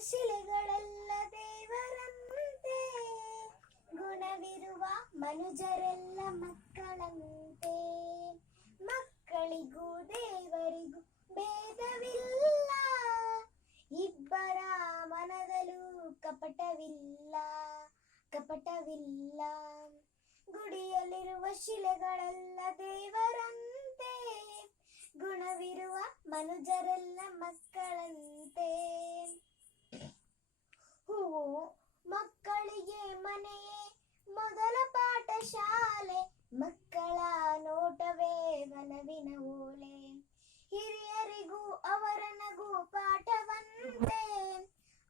ಶಿಲೆಗಳೆಲ್ಲ ದೇವರಂತೆ. ಗುಣವಿರುವ ಮನುಜರೆಲ್ಲ ಮಕ್ಕಳಂತೆ. ಮಕ್ಕಳಿಗೂ ದೇವರಿಗೂ ಭೇದವಿಲ್ಲ. ಇಬ್ಬರ ಮನದಲ್ಲೂ ಕಪಟವಿಲ್ಲ ಕಪಟವಿಲ್ಲ. ಗುಡಿಯಲ್ಲಿರುವ ಶಿಲೆಗಳೆಲ್ಲ ದೇವರಂತೆ. ಗುಣವಿರುವ ಮನುಜರೆಲ್ಲ ಮಕ್ಕಳಂತೆ ಹೂವು ಮಕ್ಕಳಿಗೆ ಮನೆಯೇ ಮೊದಲ ಪಾಠಶಾಲೆ ಮಕ್ಕಳ ನೋಟವೇ ವನವಿನ ಓಲೆ. ಹಿರಿಯರಿಗೂ ಅವರ ನಗು ಪಾಠವಂತೆ.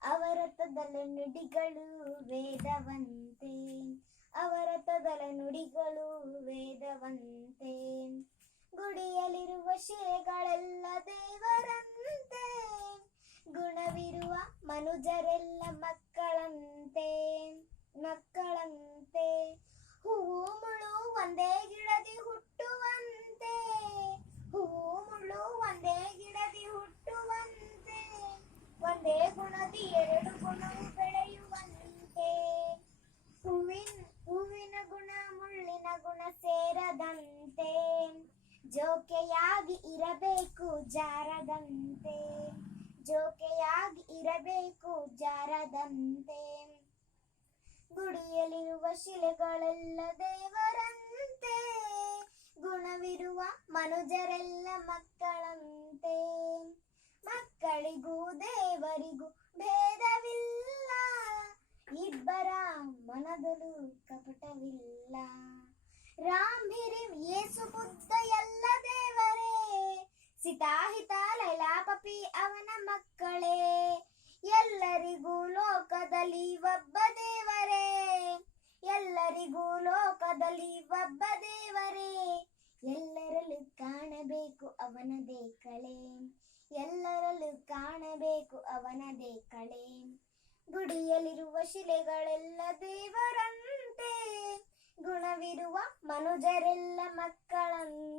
ಅವರ ತದಲ ನುಡಿಗಳು ವೇದವಂತೆ. ಅವರ ತದಲ ನುಡಿಗಳು ವೇದವಂತೆ. ಗುಡಿಯಲ್ಲಿರುವ ಶೇಗಳೆಲ್ಲ ದೇವರಂತೆ. ಗುಣವಿರುವ ಮನುಜರೆಲ್ಲ ಮಕ್ಕಳಂತೆ. ಮಕ್ಕಳಂತೆ. ಹೂವು ಮುಳು ಒಂದೇ ಗಿಡದಿ ಹುಟ್ಟುವಂತೆ. ಹೂವು ಮುಳು ಒಂದೇ ಗಿಡದಿ ಹುಟ್ಟುವಂತೆ. ಒಂದೇ ಗುಣದಿ ಎರಡು ಗುಣವು ಬೆಳೆಯುವಂತೆ. ಹೂವಿನ ಹೂವಿನ ಗುಣ ಮುಳ್ಳಿನ ಗುಣ ಸೇರದಂತೆ. ಜೋಕೆಯಾಗಿ ಇರಬೇಕು ಜಾರದಂತೆ. ಜೋಕೆಯಾಗಿ ಇರಬೇಕು ಜಾರದಂತೆ. ಶಿಲೆಗಳೆಲ್ಲ ದೇವರಂತೆ. ಗುಣವಿರುವ ಮನುಜರೆಲ್ಲ ಮಕ್ಕಳಂತೆ. ಮಕ್ಕಳಿಗೂ ದೇವರಿಗೂ ಭೇದವಿಲ್ಲ. ಇಬ್ಬರ ಮನದಲು ಕಪಟವಿಲ್ಲ. ರಾಮ್ ಯೇಸು ಬುದ್ಧ ಎಲ್ಲ ದೇವರೇ. ಸಿತಾಹಿತ ಲೈಲಾಪಪಿ ಅವನ ಮಕ್ಕಳೇ. ಎಲ್ಲರಿಗೂ ಲೋಕದಲ್ಲಿ ಒಬ್ಬ ದೇವರೇ ಎಲ್ಲರಿಗೂ ಲೋಕದಲ್ಲಿ ಒಬ್ಬ ದೇವರೇ. ಎಲ್ಲರಲ್ಲೂ ಕಾಣಬೇಕು ಅವನದೇ ಕಳೆ. ಎಲ್ಲರಲ್ಲೂ ಕಾಣಬೇಕು ಅವನದೇ ಕಳೆ. ಗುಡಿಯಲ್ಲಿರುವ ಶಿಲೆಗಳೆಲ್ಲ ದೇವರಂತೆ. ಗುಣವಿರುವ ಮನುಜರೆಲ್ಲ ಮಕ್ಕಳಂತೆ.